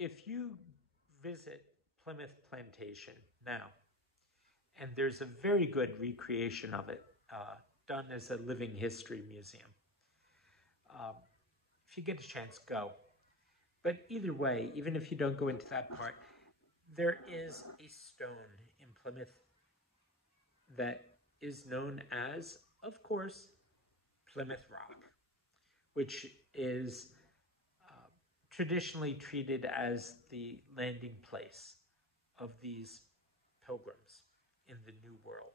if you visit Plymouth Plantation now, and there's a very good recreation of it done as a living history museum. If you get a chance, go. But either way, even if you don't go into that part, there is a stone in Plymouth that is known as, of course, Plymouth Rock, which is traditionally treated as the landing place of these pilgrims in the New World.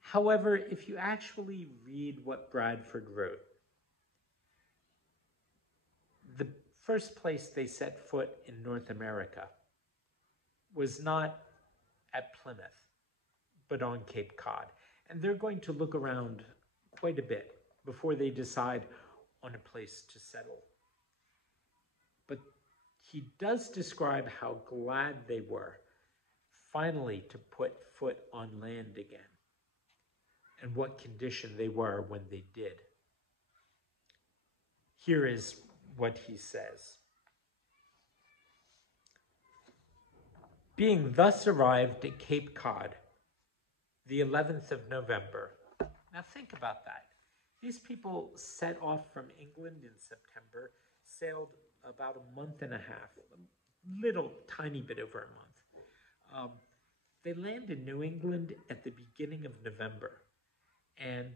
However, if you actually read what Bradford wrote, the first place they set foot in North America was not at Plymouth, but on Cape Cod. And they're going to look around quite a bit before they decide on a place to settle. But he does describe how glad they were finally to put foot on land again, and what condition they were when they did. Here is what he says. Being thus arrived at Cape Cod, the 11th of November. Now think about that. These people set off from England in September, sailed about a month and a half, a little tiny bit over a month. They land in New England at the beginning of November, and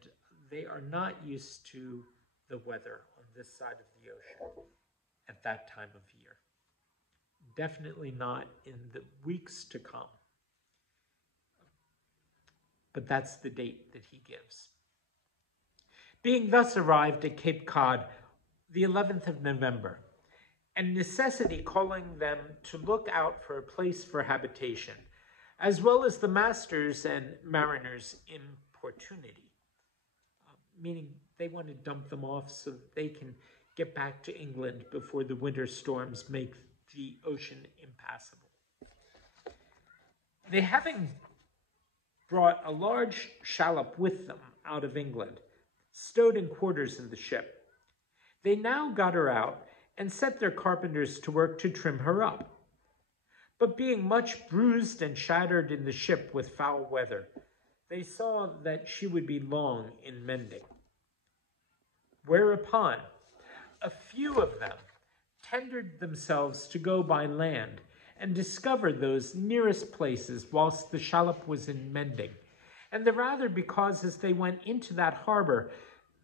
they are not used to the weather on this side of the ocean at that time of year. Definitely not in the weeks to come. But that's the date that he gives. Being thus arrived at Cape Cod, the 11th of November, and necessity calling them to look out for a place for habitation, as well as the masters and mariners' importunity, meaning they want to dump them off so that they can get back to England before the winter storms make the ocean impassable. They, having brought a large shallop with them out of England, stowed in quarters in the ship, they now got her out and set their carpenters to work to trim her up. But being much bruised and shattered in the ship with foul weather, they saw that she would be long in mending. Whereupon a few of them tendered themselves to go by land and discover those nearest places whilst the shallop was in mending, and the rather because as they went into that harbor,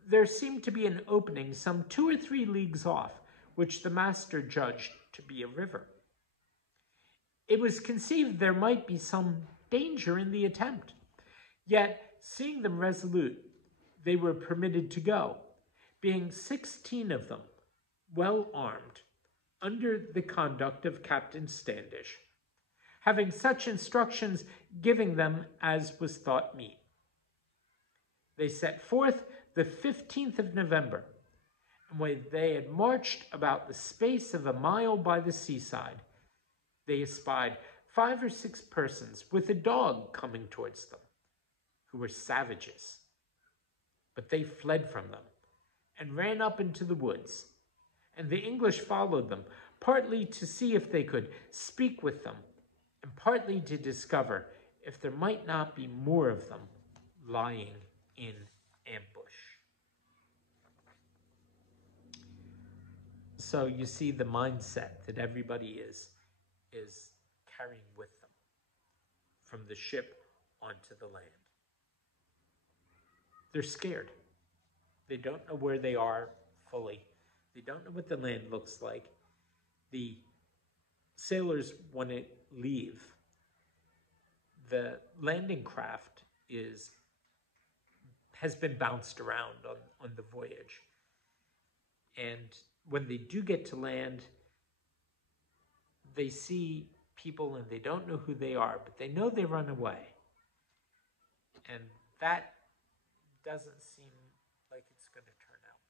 there seemed to be an opening some 2 or 3 leagues off, which the master judged to be a river. It was conceived there might be some danger in the attempt. Yet, seeing them resolute, they were permitted to go, being 16 of them, well armed, under the conduct of Captain Standish, having such instructions giving them as was thought meet. They set forth the 15th of November, and when they had marched about the space of a mile by the seaside, they espied 5 or 6 persons with a dog coming towards them, who were savages. But they fled from them and ran up into the woods, and the English followed them, partly to see if they could speak with them, and partly to discover if there might not be more of them lying in ambush. So you see the mindset that everybody is carrying with them from the ship onto the land. They're scared. They don't know where they are fully. They don't know what the land looks like. The sailors want to leave. The landing craft has been bounced around on the voyage. And when they do get to land, they see people and they don't know who they are, but they know they run away. And that doesn't seem like it's going to turn out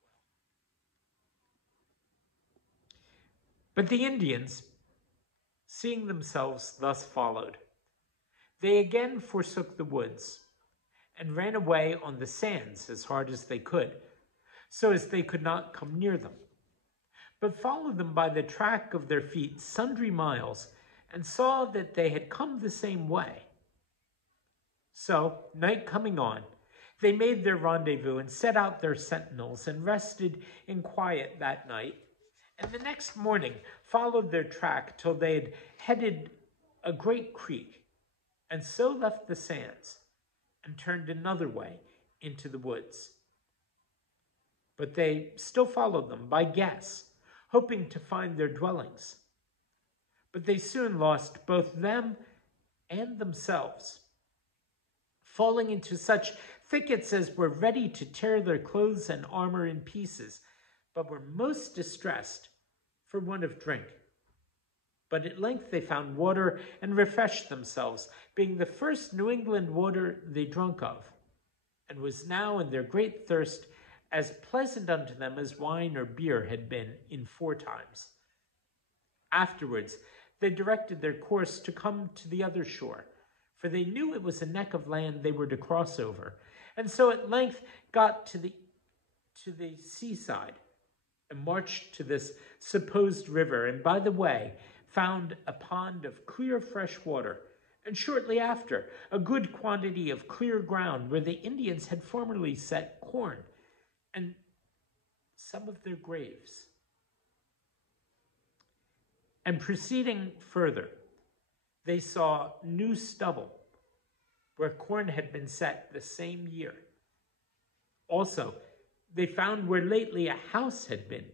well. But the Indians, seeing themselves thus followed, they again forsook the woods and ran away on the sands as hard as they could, so as they could not come near them. but followed them by the track of their feet sundry miles, and saw that they had come the same way. So, night coming on, they made their rendezvous and set out their sentinels and rested in quiet that night, and the next morning followed their track till they had headed a great creek, and so left the sands and turned another way into the woods. But they still followed them by guess, hoping to find their dwellings. But they soon lost both them and themselves, falling into such thickets as were ready to tear their clothes and armor in pieces, but were most distressed for want of drink. But at length they found water and refreshed themselves, being the first New England water they drunk of, and was now in their great thirst as pleasant unto them as wine or beer had been in foretimes. Afterwards they directed their course to come to the other shore, for they knew it was a neck of land they were to cross over, and so at length got to the seaside, and marched to this supposed river, and by the way found a pond of clear fresh water, and shortly after a good quantity of clear ground where the Indians had formerly set corn, and some of their graves. And proceeding further, they saw new stubble, where corn had been set the same year. Also, they found where lately a house had been,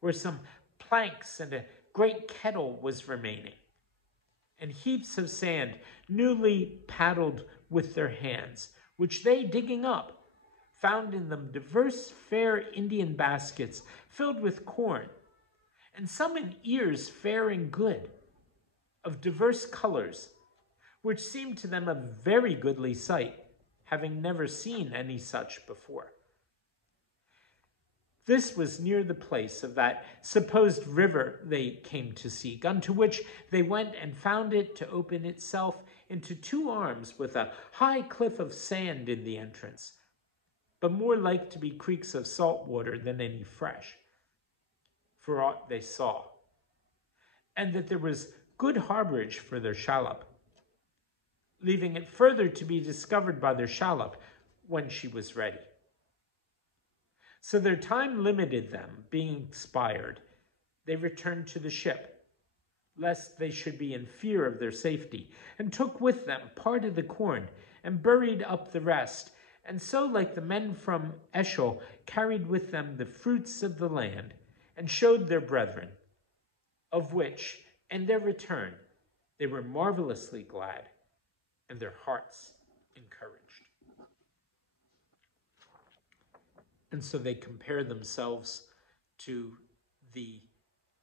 where some planks and a great kettle was remaining, and heaps of sand newly paddled with their hands, which they, digging up, found in them diverse fair Indian baskets filled with corn, and some in ears fair and good, of diverse colors, which seemed to them a very goodly sight, having never seen any such before. This was near the place of that supposed river they came to seek, unto which they went and found it to open itself into two arms with a high cliff of sand in the entrance, but more like to be creeks of salt water than any fresh, for aught they saw, and that there was good harborage for their shallop, leaving it further to be discovered by their shallop when she was ready. So their time limited them, being expired, they returned to the ship, lest they should be in fear of their safety, and took with them part of the corn, and buried up the rest, and so, like the men from Eshel, carried with them the fruits of the land, and showed their brethren, of which, in their return, they were marvelously glad, and their hearts encouraged. And so they compare themselves to the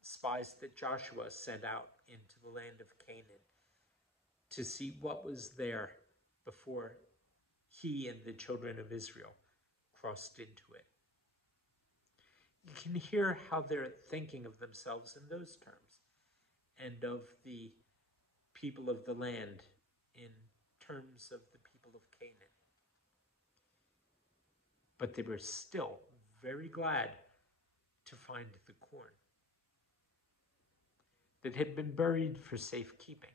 spies that Joshua sent out into the land of Canaan to see what was there before he and the children of Israel crossed into it. You can hear how they're thinking of themselves in those terms, and of the people of the land in terms of the people of Canaan. But they were still very glad to find the corn that had been buried for safekeeping,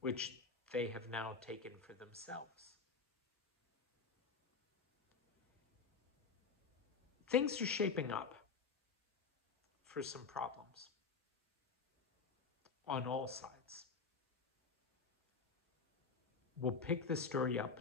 which they have now taken for themselves. Things are shaping up for some problems on all sides. We'll pick the story up